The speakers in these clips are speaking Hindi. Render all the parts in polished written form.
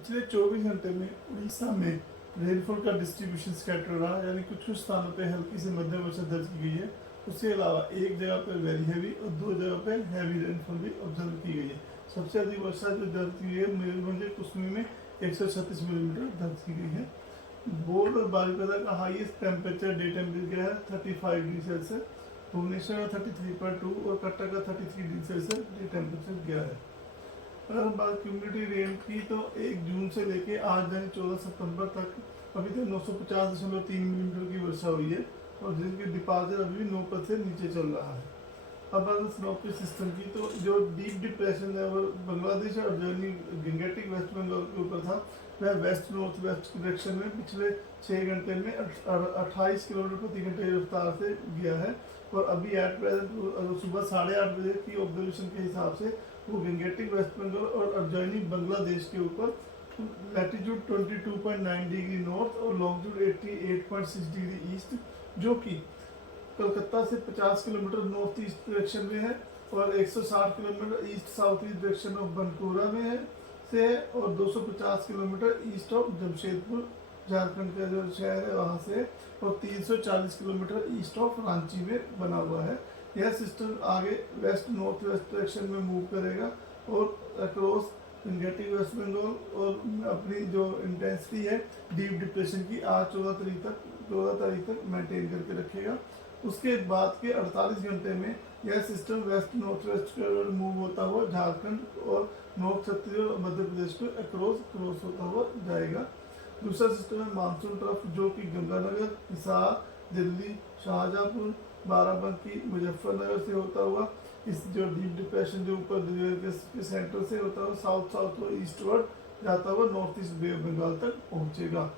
पिछले 24 घंटे में उड़ीसा में रेनफॉल का डिस्ट्रीब्यूशन स्कैटर रहा, यानी कुछ कुछ स्थानों पे हल्की से मध्यम वर्षा दर्ज की गई है। उसके अलावा एक जगह पर वेरी हैवी और दो जगह पे हैवी रेनफॉल भी ऑब्जर्व की गई है। सबसे अधिक वर्षा जो दर्ज की गई है मयूरभंज कुसमी में 136 मिलीमीटर दर्ज की गई है। बोर्ड और बारिपदा का हाईएस्ट टेम्परेचर डे टेम्परेचर गया है 35 डिग्री सेल्सियस, भुवनेश्वर का 33.2 और कटक का 33 डिग्री सेल्सियस डे टेम्परेचर गया है। अगर हम बात कम्युनिटी रेंज की तो 1 जून से लेके आज यानी 14 सितंबर तक अभी तक 950.3 मिलीमीटर की वर्षा हुई है और जिनके डिपार्चर अभी भी 9 से नीचे चल रहा है। अब अगर स्नोफी सिस्टम की तो जो डीप डिप्रेशन है वो बांग्लादेश और जर्नी गंगेटिक वेस्ट बंगाल के ऊपर था, वह वेस्ट नॉर्थ वेस्ट डायरेक्शन में पिछले 6 घंटे में 28 किलोमीटर प्रति घंटे रफ्तार से गया है। और अभी एट प्रेजेंट सुबह 8:30 बजे की ऑब्जर्वेशन के हिसाब से वो गंगेटिक वेस्ट बंगाल और अर्जानी बांग्लादेश के ऊपर लैटिट्यूड 22.9 डिग्री नॉर्थ और लॉन्गिट्यूड 88.6 डिग्री ईस्ट, जो कि कलकत्ता से 50 किलोमीटर नॉर्थ ईस्ट डायरेक्शन में है और 160 kilometre east south east direction of Bankura में है से है और 250 kilometre east of Jamshedpur Jharkhand का जो शहर है वहाँ से, और 340 किलोमीटर ईस्ट ऑफ रांची में बना हुआ है। यह सिस्टम आगे वेस्ट नॉर्थ वेस्ट डायरेक्शन में मूव करेगा और अक्रॉस गंगेटिक वेस्ट बंगाल और अपनी जो इंटेंसिटी है डीप डिप्रेशन की आज 14 तारीख तक मेंटेन करके रखेगा। उसके बाद के 48 घंटे में यह system west north west move होता हुआ झारखंड और नॉर्थ छत्तीसगढ़ और मध्य प्रदेश को क्रॉस होता हुआ जाएगा। दूसरा सिस्टम है मानसून ट्रफ, जो कि गंगानगर, हिसार, दिल्ली, शाहजहाँपुर, बाराबंकी, मुजफ्फरनगर से होता हुआ इस जो डीप डिप्रेशन जो ऊपर के सेंटर से होता हुआ साउथ ईस्टवर्ड जाता हुआ north east bay of Bengal तक पहुंचेगा।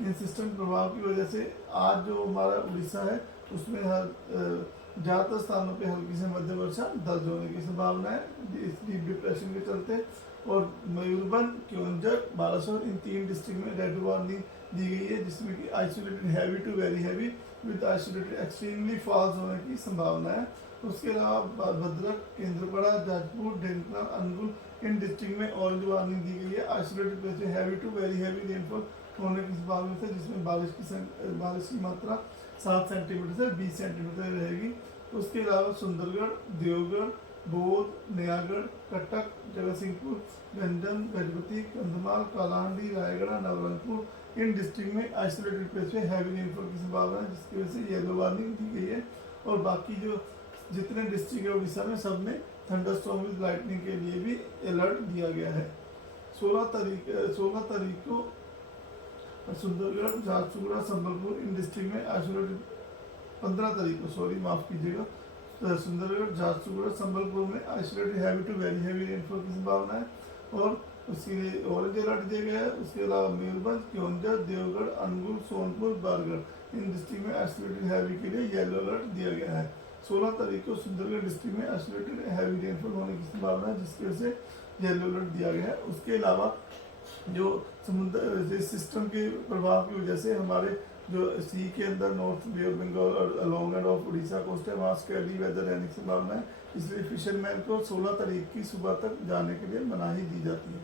इन सिस्टम प्रभाव की वजह से आज जो हमारा उड़ीसा है उसमें ज़्यादातर स्थानों पे हल्की से मध्यम वर्षा दर्ज होने की संभावना है इस डीप डिप्रेशन के चलते। और मयूरभंज, केओंझर, बालासोर इन 3 डिस्ट्रिक्ट में रेड वार्निंग दी गई है, जिसमें कि isolated heavy to very heavy with isolated extremely falls होने की संभावना है। उसके अलावा भद्रक, केंद्रपड़ा, जाजपुर, ढेंकनाथ, अनुगुल इन डिस्ट्रिक्ट में ऑरेंज वार्निंग दी गई है आइसोलेटेड प्लेस में heavy to very heavy rainfall होने की संभावना है, जिसमें बारिश की मात्रा 7 सेंटीमीटर से 20 सेंटीमीटर रहेगी। उसके अलावा सुंदरगढ़, देवगढ़, बौद्ध, नयागढ़, कटक, जगतसिंहपुर, गंजम, गजपति, कंधमाल, कालाहांडी, रायगढ़, नवरंगपुर इन डिस्ट्रिक्ट में आइसोलेटेड प्लेस में हैवी रेनफॉल की संभावना है, जिसकी वजह से येलो वार्निंग दी गई है। और बाकी जो जितने डिस्ट्रिक्ट है उड़ीसा में सब में थंडरस्टॉर्म विद लाइटनिंग के लिए भी अलर्ट दिया गया है। 16 तारीख को सुंदरगढ़, झारसुगुड़ा, संबलपुर इन डिस्ट्रिक्ट में आइसोलेटेड 15 तारीख को माफ़ कीजिएगा, सुंदरगढ़, झारसुगुड़ा, संबलपुर में isolated heavy to very heavy rainfall की संभावना है और उसके लिए ऑरेंज अलर्ट दिया गया है। उसके अलावा मयूरभंज, केओंझर, देवगढ़, अनुगुल, सोनपुर, बारगढ़ इन डिस्ट्रिक्ट में आइसोलेटेड हैवी के लिए येलो अलर्ट दिया गया है। 16 तारीख को सुंदरगढ़ डिस्ट्रिक्ट में आइसोलेटेड हैवी रेनफॉल होने की संभावना है, जिसकी वजह से येलो अलर्ट दिया गया है। उसके अलावा जो समुद्र सिस्टम के प्रभाव की वजह से हमारे जो सी के अंदर नॉर्थ बे ऑफ बंगाल और along and off Orissa coast है वहाँ स्कैली वेदर रहने की संभावना है, इसलिए फिशरमैन को 16 तारीख की सुबह तक जाने के लिए मनाही दी जाती है।